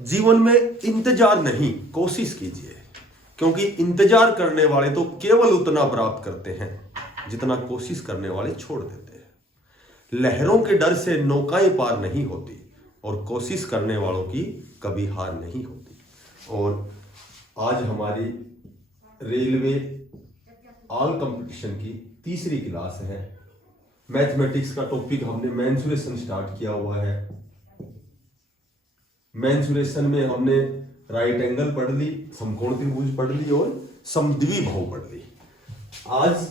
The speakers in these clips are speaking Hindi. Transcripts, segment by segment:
जीवन में इंतजार नहीं, कोशिश कीजिए, क्योंकि इंतजार करने वाले तो केवल उतना प्राप्त करते हैं जितना कोशिश करने वाले छोड़ देते हैं। लहरों के डर से नौकाएं पार नहीं होती और कोशिश करने वालों की कभी हार नहीं होती। और आज हमारी रेलवे ऑल कंपटीशन की तीसरी क्लास है। मैथमेटिक्स का टॉपिक हमने मेंसुरेशन स्टार्ट किया हुआ है। मेंसुरेशन में हमने राइट एंगल पढ़ ली, समकोण त्रिभुज पढ़ ली और समद्वि बाहु पढ़ ली। आज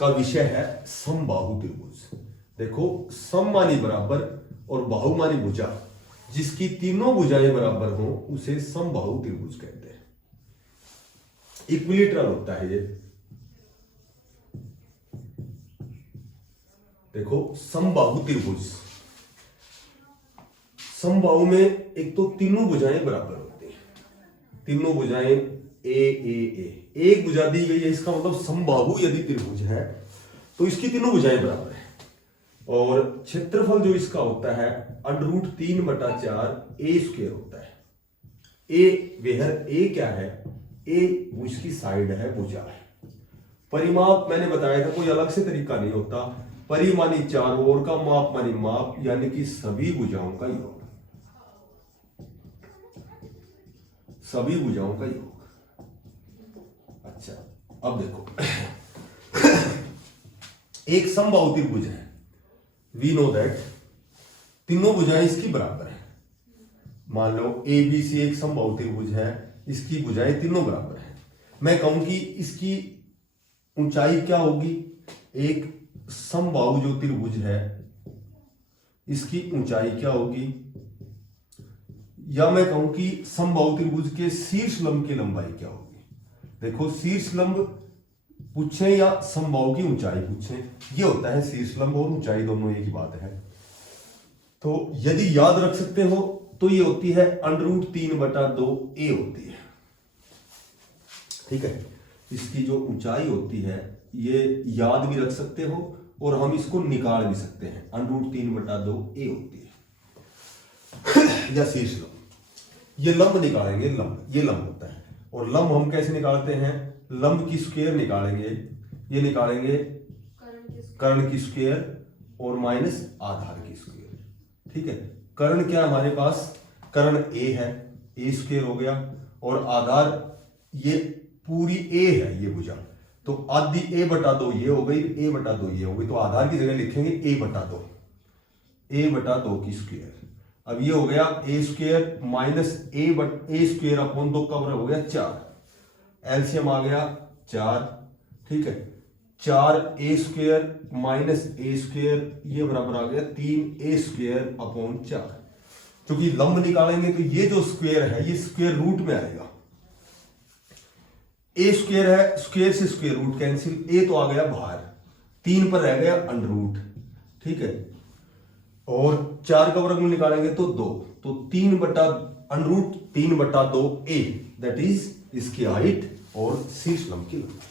का विषय है समबाहु त्रिभुज। देखो, सम मानी बराबर और बाहु मानी भुजा, जिसकी तीनों भुजाएं बराबर हो उसे समबाहु त्रिभुज कहते हैं। इक्विलेटरल होता है ये। देखो, समबाहु त्रिभुज, समबाहु में एक तो तीनों भुजाएं बराबर होती हैं। तीनों भुजाएं ए एक भुजा दी गई है, इसका मतलब समबाहु यदि त्रिभुज है तो इसकी तीनों भुजाएं बराबर है। और क्षेत्रफल जो इसका होता है √3/4 ए स्क्वायर होता है। ए वेहर ए क्या है? ए उसकी साइड है, भुजा है। परिमाप मैंने बताया था, कोई अलग से तरीका नहीं होता। परि मानी चारों ओर का, माप मानी माप, यानी कि सभी भुजाओं का योग। सभी भुजाओं का योग। अच्छा, अब देखो एक समबाहु त्रिभुज है। वी नो दैट तीनों भुजाएं इसकी बराबर है। मान लो ए बी सी एक समबाहु त्रिभुज है, इसकी भुजाएं तीनों बराबर है। मैं कहूं कि इसकी ऊंचाई क्या होगी? एक समबाहु जो त्रिभुज है इसकी ऊंचाई क्या होगी? या मैं कहूं कि समबाहु त्रिभुज के शीर्ष लंब की लंबाई क्या होगी? देखो, शीर्ष लंब पूछे या समबाहु की ऊंचाई पूछे, ये होता है शीर्ष लंब और ऊंचाई दोनों एक ही बात है। तो यदि याद रख सकते हो तो ये होती है √3/2 ए होती है। ठीक है, इसकी जो ऊंचाई होती है ये याद भी रख सकते हो और हम इसको निकाल भी सकते हैं। √3/2 ए होती है या शीर्ष लंब। ये लंब निकालेंगे, लंब, ये लंब होता है। और लंब हम कैसे निकालते हैं? लंब की स्क्वायर निकालेंगे, ये निकालेंगे कर्ण की स्क्वायर और माइनस आधार की स्क्वायर। ठीक है, कर्ण क्या हमारे पास? कर्ण ए है, ए स्क्वायर हो गया, और आधार ये पूरी ए है, ये भुजा, तो आधी a/2 ये हो गई, a/2 ये हो गई, तो आधार की जगह लिखेंगे a/2, a/2 की स्क्वायर। अब ये हो गया ए स्क्वायर माइनस ए स्क्वायर अपॉन 2 कवर हो गया 4, एलसीएम आ गया 4। ठीक है, 4a स्क्वायर माइनस ए स्क्वायर, ये बराबर आ गया 3a स्क्वायर अपॉन 4। क्योंकि लंब निकालेंगे तो ये जो स्क्वायर है ये स्क्वायर रूट में आएगा। ए स्क्वायर है, स्क्वायर से स्क्वायर रूट कैंसिल, ए तो आ गया बाहर, 3 पर रह गया अंडर रूट। ठीक है, और 4 का वर्गमूल निकालेंगे तो 2, तो 3/√3/2 ए, दैट इज इसकी हाइट और शीर्ष लंब की लंबाई।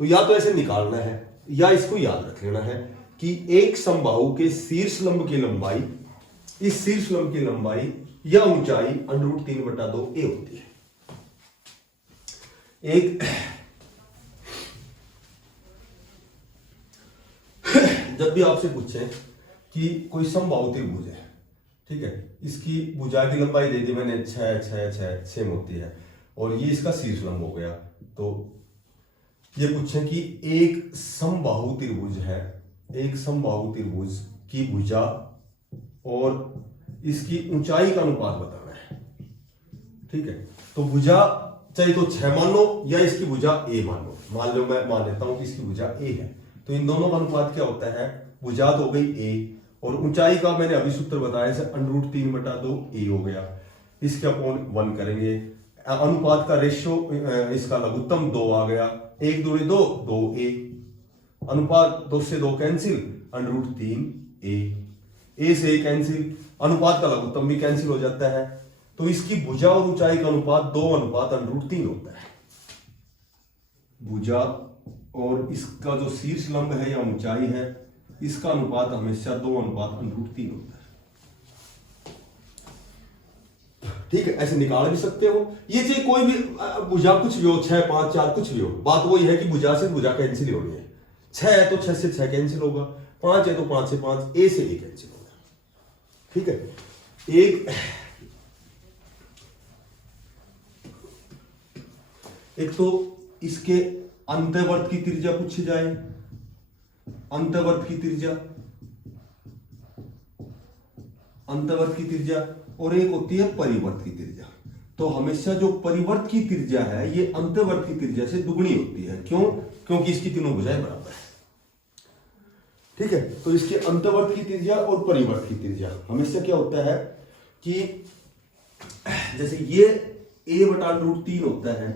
तो या तो ऐसे निकालना है या इसको याद रख लेना है कि एक समबाहु के शीर्ष लंब की लंबाई, इस शीर्ष लंब की लंबाई या ऊंचाई √3/2 ए होती है। एक जब भी आपसे पूछे कि कोई समबाहु त्रिभुज है, ठीक है, इसकी भुजा की लंबाई दे दी मैंने 6 सेम होती है, और ये इसका शीर्ष लंब हो गया, तो ये पूछे कि एक समबाहु त्रिभुज है, एक समबाहु त्रिभुज की भुजा और इसकी ऊंचाई का अनुपात बताना है। ठीक है, तो भुजा चाहे तो 6 मान लो या इसकी भुजा a मान लो। मान लो मैं मान लेता हूं कि इसकी भुजा a है, तो इन दोनों का अनुपात क्या होता है? भुजा तो हो गई a और ऊंचाई का मैंने अभी सूत्र बताया से √3/2 ए हो गया, इसके अपॉन 1 करेंगे। अनुपात का रेशियो, इसका लघुत्तम 2 आ गया, 1 दूनी 2, 2a, अनुपात 2 से 2 कैंसिल, √3a, a से a कैंसिल, अनुपात का लघुत्तम भी कैंसिल हो जाता है। तो इसकी भुजा और ऊंचाई का अनुपात 2/√3 होता है। भुजा और इसका जो शीर्ष लंब है या ऊंचाई है, इसका अनुपात हमेशा 2/√3 होता है। ठीक है, ऐसे निकाल भी सकते हो। ये चाहे कोई भी भुजा कुछ भी हो, 6 5 4 कुछ भी हो, बात वही है कि भुजा से भुजा कैंसिल होनी है। 6 है तो 6 से 6 कैंसिल होगा, 5 है तो 5 से 5, ए से ए कैंसिल होगा। ठीक है, एक तो इसके अंतर्वर्त की त्रिज्या पूछी जाए, अंतर्वर्त की त्रिज्या, अंतर्वर्त की त्रिज्या, और एक होती है परिवर्त की त्रिज्या। तो हमेशा जो परिवर्त की त्रिज्या है ये अंतर्वर्त की त्रिज्या से दुगनी होती है। क्यों? क्योंकि इसकी तीनों भुजाएं बराबर है। ठीक है, तो इसके अंतर्वर्त की त्रिज्या और परिवर्त की त्रिज्या हमेशा क्या होता है कि जैसे ये a/√3 होता है,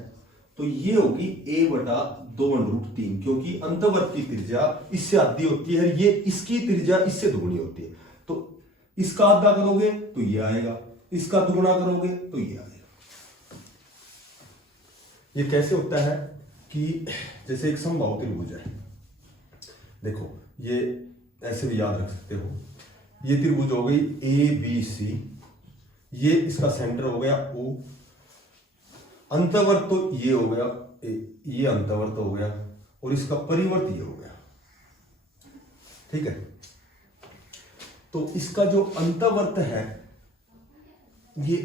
तो ये होगी a/2√3, क्योंकि अंतर्वर्त की त्रिज्या इससे आधी होती है, ये इसकी त्रिज्या इससे दुगनी होती है। तो इसका आधा करोगे तो ये आएगा, इसका दुगुना करोगे तो ये आएगा। ये कैसे होता है कि जैसे एक समबाहु त्रिभुज है, देखो ये ऐसे भी याद रख सकते हो, ये त्रिभुज हो गई ABC, ये इसका सेंटर हो गया O, अंतर्वर्त तो ये हो गया, ये अंतर्वर्त हो गया, और इसका परिवर्त ये हो गया। ठीक है, तो इसका जो अंतर्वर्त है, ये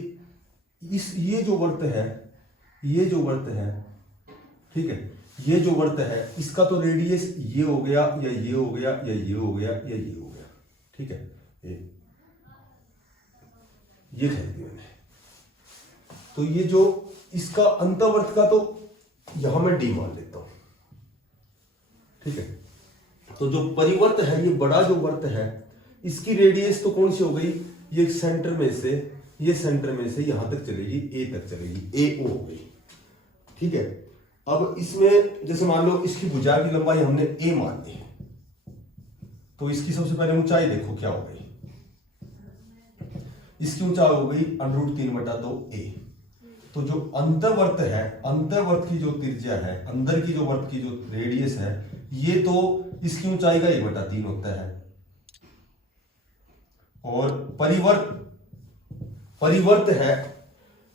जो वर्त है, ये जो वर्त है, ठीक है, ये जो वर्त है, इसका तो रेडियस ये हो गया, या ये हो गया, या ये हो गया, या ये हो गया। ठीक है, ये कह दिया मैंने। तो ये जो इसका अंतर्वर्त का, तो यहां मैं डी मान लेता हूं। ठीक है, तो जो परिवर्त है, ये बड़ा जो वर्त है, इसकी रेडियस तो कौन सी हो गई, ये सेंटर में से, ये सेंटर में से यहां तक चलेगी, ए तक चलेगी, AO हो गई। ठीक है, अब इसमें जैसे मान लो इसकी भुजा की लंबाई हमने a मान ली, तो इसकी सबसे पहले ऊंचाई देखो क्या हो गई, इसकी ऊंचाई हो गई √3/2a। तो जो अंतर्वर्त है, अंतर्वर्त की जो त्रिज्या है, अंदर की जो वर्त की जो रेडियस है, ये तो इसकी ऊंचाई का 1/3 होता है, और परिवर्त है,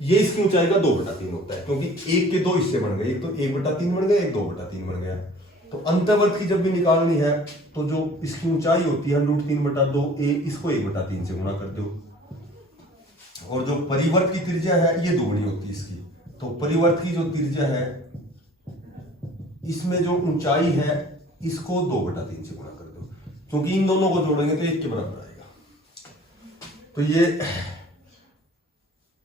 ये इसकी ऊंचाई का 2/3 होता है, क्योंकि एक के दो हिस्से बन गए, एक तो 1/3 बन गया, एक 2/3 बन गया। तो अंतर्वर्त की जब भी निकालनी है, तो जो इसकी ऊंचाई होती है √3/2a, इसको 1/3 से गुणा कर दो, और जो परिवर्त की त्रिज्या है ये दुगनी होती है इसकी। तो परिवर्त की जो त्रिज्या है, इसमें जो ऊंचाई है, इसको 2/3 से गुणा कर दो, क्योंकि इन दोनों को जोड़ेंगे तो 1 के बराबर आएगा। तो ये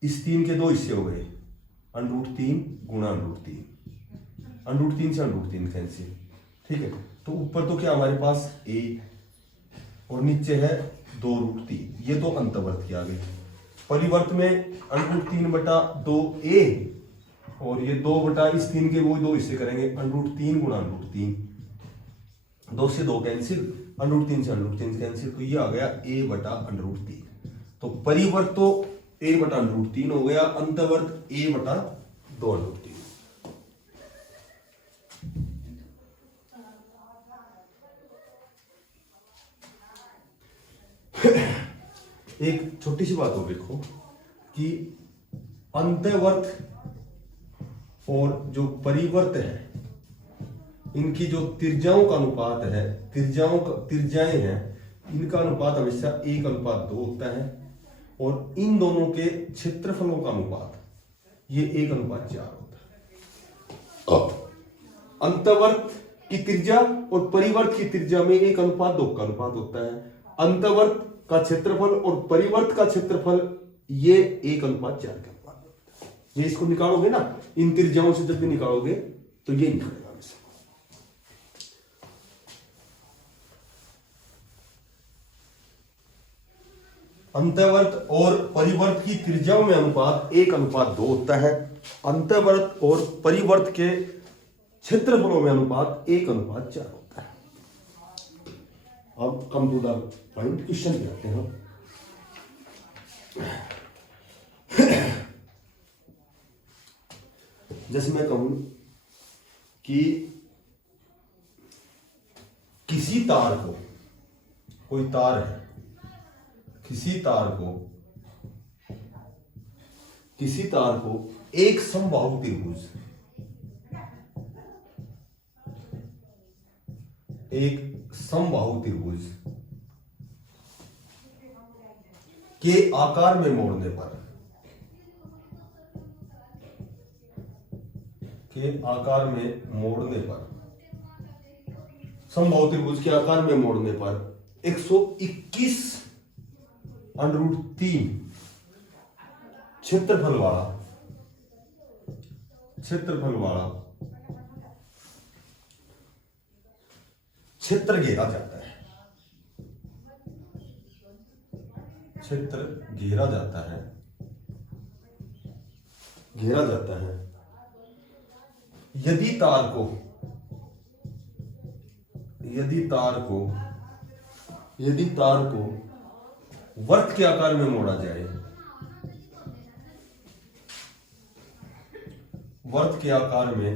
इस 3 के दो हिस्से हो गए, √3 गुणा √3, √3 से √3 कैंसिल। ठीक है, तो ऊपर तो क्या हमारे पास a, और नीचे है 2√3, ये तो अंतर्वर्त की आ गई। परिवर्त में √3/2a, और ये 2 इस 3 के वो दो हिस्से करेंगे, √3 गुणा √3, 2 से 2 कैंसिल, √3 से √3 कैंसिल, तो ये आ गया a/√3। तो परिवर्त तो a/√3 हो गया, अंतर्वर्त a/2√3। एक छोटी सी बात हो देखो कि अंतर्वर्त और जो परिवर्त है, इनकी जो त्रिज्याओं का अनुपात है, त्रिज्याएं हैं, इनका अनुपात हमेशा 1:2 होता है, और इन दोनों के क्षेत्रफलों का अनुपात ये 1:4 होता है। अब अंतर्वर्त की त्रिज्या और परिवर्त की त्रिज्या में 1:2 का अनुपात होता है। अंतर्वर्त का क्षेत्रफल और परिवर्त का क्षेत्रफल ये 1:4 का अनुपात होता है। ये इसको निकालोगे ना, इन त्रिज्याओं से जब भी निकालोगे तो ये निकलेगा। अंतर्वर्त और परिवर्त की त्रिज्याओं में अनुपात 1:2 होता है। अंतर्वर्त और परिवर्त के क्षेत्रफलों में अनुपात 1:4 होता है। अब come to the point, question पे आते हैं। जैसे मैं कहूं कि किसी तार को, कोई तार है, किसी तार को किसी तार को एक समबाहु त्रिभुज, एक समबाहु त्रिभुज के आकार में मोड़ने पर, के आकार में मोड़ने पर, समबाहु त्रिभुज के आकार में मोड़ने पर 121 √3 क्षेत्रफल वाला क्षेत्र घेरा जाता है, क्षेत्र घेरा जाता है, घेरा जाता है यदि तार को वर्त के आकार में मोड़ा जाए, वर्त के आकार में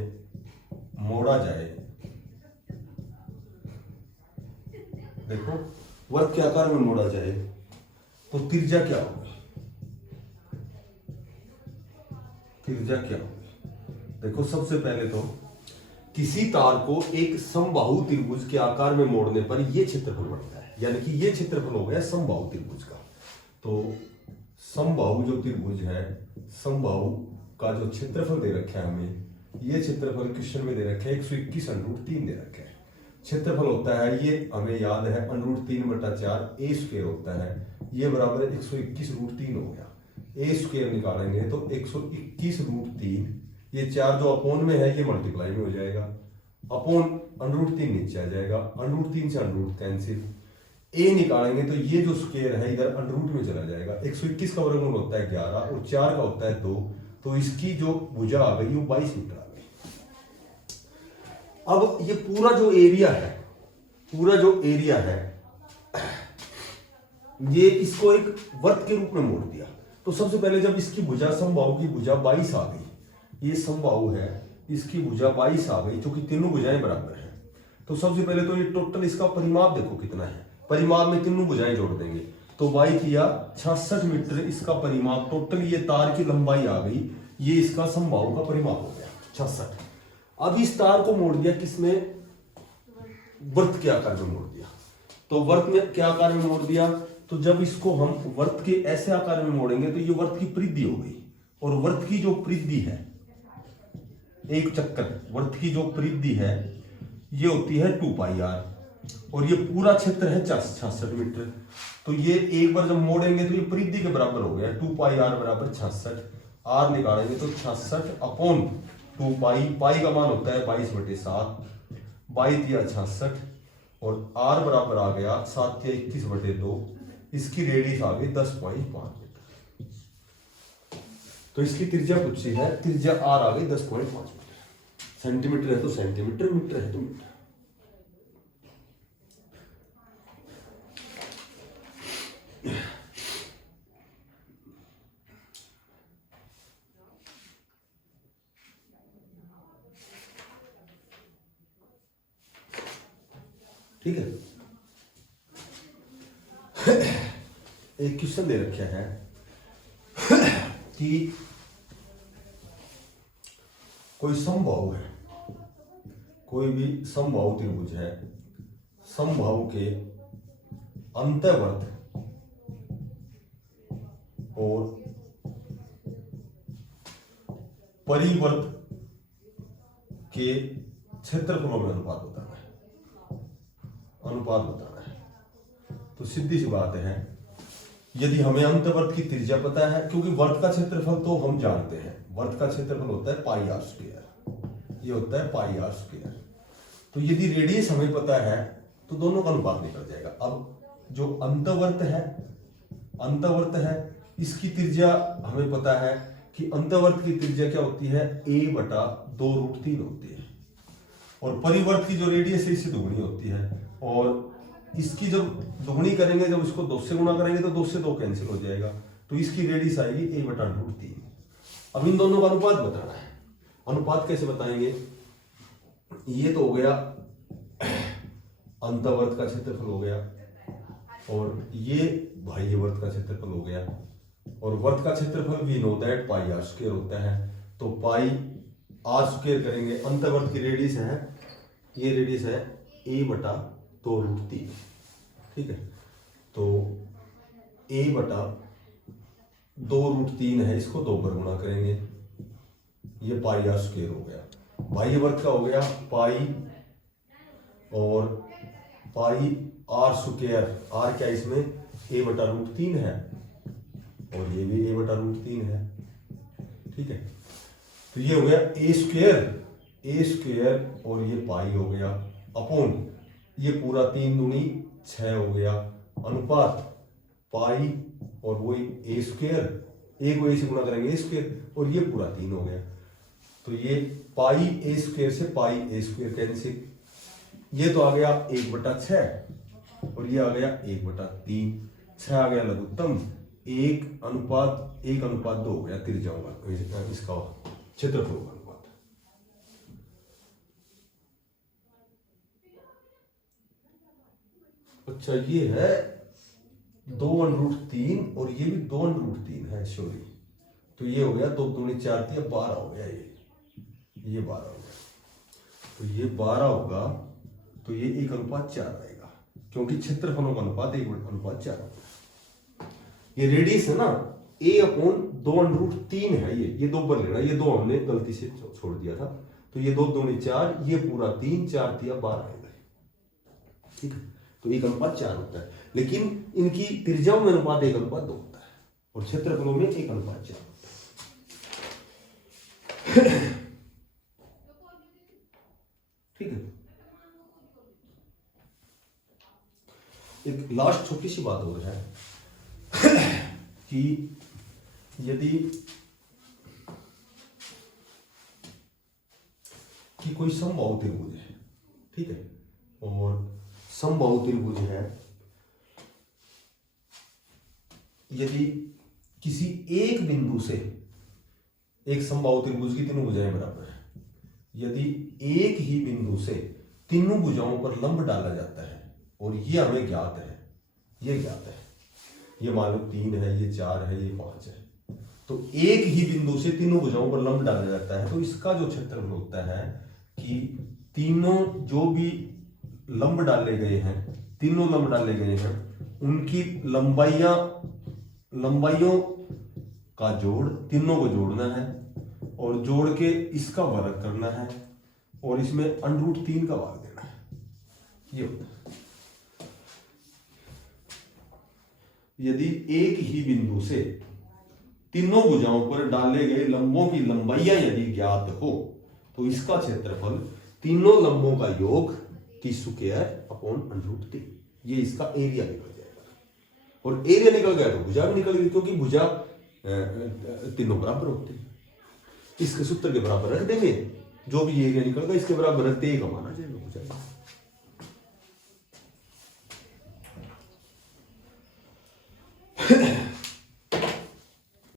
मोड़ा जाए, देखो वर्त के आकार में मोड़ा जाए तो त्रिज्या क्या होगी, त्रिज्या क्या होगी। देखो सबसे पहले तो किसी तार को एक समबाहु त्रिभुज के आकार में मोड़ने पर यह क्षेत्रफल बनता है, यानी कि यह क्षेत्रफल हो गया समबाहु त्रिभुज का। तो समबाहु जो त्रिभुज है, समबाहु का जो क्षेत्रफल दे रखा है हमें, यह क्षेत्रफल क्वेश्चन में दे रखा है 121 √3 दे रखा है। क्षेत्रफल होता है, ये हमें याद है √3/4 a² होता है, ये बराबर 121 √3 हो गया। a² निकालेंगे तो 121 √3, ये 4 जो अपोन में है ये मल्टीप्लाई में हो जाएगा, अपोन √3 नीचे आ जाएगा, √3 से √ कैंसिल, a निकालेंगे तो ये जो स्क्वायर है इधर √ में चला जाएगा। 121 का वर्गमूल होता है 11 और 4 का होता है 2, तो इसकी जो भुजा आ गई वो 22 मीटर आ गई। अब ये पूरा जो एरिया है, पूरा जो एरिया है, ये इसको एक वर्त के रूप में मोड़ दिया। तो सबसे पहले जब इसकी भुजा, समबाहु की भुजा 22 आ गई, ये समबाहु है, इसकी भुजा 22 आ गई, क्योंकि तीनों भुजाएं बराबर हैं। तो सबसे पहले तो ये टोटल इसका परिमाप देखो कितना है, परिमाप में तीनों भुजाएं जोड़ देंगे तो y किया 66 मीटर, इसका परिमाप टोटल, ये तार की लंबाई आ गई, ये इसका समबाहु का परिमाप हो गया 66। अब इस तार को मोड़ दिया किसमें, वर्त के आकार में मोड़ दिया। तो वर्त में क्या आकार में मोड़ दिया, तो जब इसको हम वर्त के ऐसे आकार में मोड़ेंगे तो ये वर्त की परिधि हो गई, और वर्त की जो परिधि है, एक चक्कर वर्त की जो परिधि है ये होती है 2πr, और ये पूरा क्षेत्र है 66 मीटर। तो ये एक बार जब मोड़ेंगे तो ये परिधि के बराबर हो गया, 2πr बराबर 66, r निकालेंगे तो 66 अपॉन 2π, पाई का मान होता है 22/7, 22×66, और r बराबर आ गया 7×21/2, इसकी रेडियस आ गई 10.5 मीटर। तो इसकी त्रिज्या कुछ सी है, त्रिज्या r आ गई 10.5 मीटर। सेंटीमीटर है तो सेंटीमीटर, मीटर है तो मीटर। ठीक है। एक क्वेश्चन दे रखा है कि कोई समबाहु है, कोई भी समबाहु त्रिभुज है, समबाहु के अंतःवर्त और परिवर्त के क्षेत्रफलों में अनुपात बताना है, अनुपात बताना है। तो सीधी सी बात है, यदि हमें अंतवर्त की त्रिज्या पता है, क्योंकि वर्त का क्षेत्रफल तो हम जानते हैं, वर्त का क्षेत्रफल होता है πr², ये होता है πr²। तो यदि रेडियस हमें पता है तो दोनों का अनुपात निकल जाएगा। अब जो अंतवर्त है इसकी त्रिज्या हमें पता है कि अंतवर्त की त्रिज्या क्या होती है, a/2√3 होती है, और परिवर्त की जो रेडियस है इससे दुगनी होती है, और इसकी जब दुगनी करेंगे, जब इसको 2 से गुणा करेंगे तो 2 से 2 कैंसिल हो जाएगा, तो इसकी रेडियस आएगी a/√3। अब इन दोनों का अनुपात बताना है। अनुपात कैसे बताएंगे, ये तो हो गया अंतवर्त का क्षेत्रफल हो गया, और ये बाह्यवर्त का क्षेत्रफल हो गया, और वर्त का क्षेत्रफल we know that pi R square होता है। तो पाई आर स्क्वायर करेंगे, अंतर्वर्त की रेडियस है, ये रेडियस है a बटा 2√3, ठीक है। तो a बटा 2√3 है, इसको 2 पर गुणा करेंगे, ये पाई आर स्क्वायर हो गया। बाह्य वर्ग का हो गया पाई और पाई आर स्क्वायर, आर क्या इसमें a बटा √3 है और ये भी a बटा √3 है, ठीक है। तो ये हो गया a स्क्वायर और ये पाई हो गया अपॉन ये पूरा 3 दूनी 6 हो गया, अनुपात पाई और वही a स्क्वायर, a को a से गुणा करेंगे a स्क्वायर और ये पूरा 3 हो गया। तो ये पाई a स्क्वायर से पाई a स्क्वायर कैंसिल, ये तो आ गया 1/6 और ये आ गया 1/3, 6 आ गया लघुत्तम, 1:1:2 हो गया त्रिज्याओं का, इसका क्षेत्रफल का अनुपात। अच्छा ये है 2√3 और ये भी 2√3 है, सॉरी। तो ये हो गया 2 दूनी 4 थी, 12 हो गया, ये 12 हो गया। तो ये 12 होगा, तो ये 1:4 आएगा, क्योंकि क्षेत्रफलों का अनुपात 1:4 होगा। ये रेडियस है ना a/2√3 है, ये 2 पर लेना, ये 2 हमने गलती से छोड़ दिया था। तो ये 2 दूनी 4, ये पूरा 3, 4 दिया 12 आएगा, ठीक है। तो 1:4 होता है, लेकिन इनकी त्रिज्याओं में अनुपात 1:2 होता है और क्षेत्रफलों में 1:4 होता है, ठीक है। एक लास्ट छोटी सी बात और है कि यदि कि कोई समबाहु त्रिभुज है, ठीक है, और समबाहु त्रिभुज है, यदि किसी एक बिंदु से, एक समबाहु त्रिभुज की तीनों भुजाएं बराबर है, यदि एक ही बिंदु से तीनों भुजाओं पर लंब डाला जाता है और ये हमें ज्ञात है, ये ज्ञात है, ये मान लो 3 है, ये 4 है, ये 5 है, तो एक ही बिंदु से तीनों भुजाओं पर लंब डाला जाता है, तो इसका जो क्षेत्रफल होता है कि तीनों जो भी लंब डाले गए हैं, तीनों लंब डाले गए हैं, उनकी लंबाइयों का जोड़, तीनों को जोड़ना है और जोड़ के इसका वर्ग करना है और इसमें √3 का भाग देना है, ये होता है। यदि एक ही बिंदु से तीनों भुजाओं पर डाले गए लंबों की लंबाइयां यदि ज्ञात हो, तो इसका क्षेत्रफल तीनों लंबों का योग की स्क्वायर अपॉन √3, ये इसका एरिया निकल जाएगा। और एरिया निकल गया तो भुजा भी निकल गई, क्योंकि भुजा तीनों बराबर होती है। इसके सूत्र के बराबर रख देंगे, जो भी एरिया निकल गया इसके बराबर रखते ही कमाना चाहिए।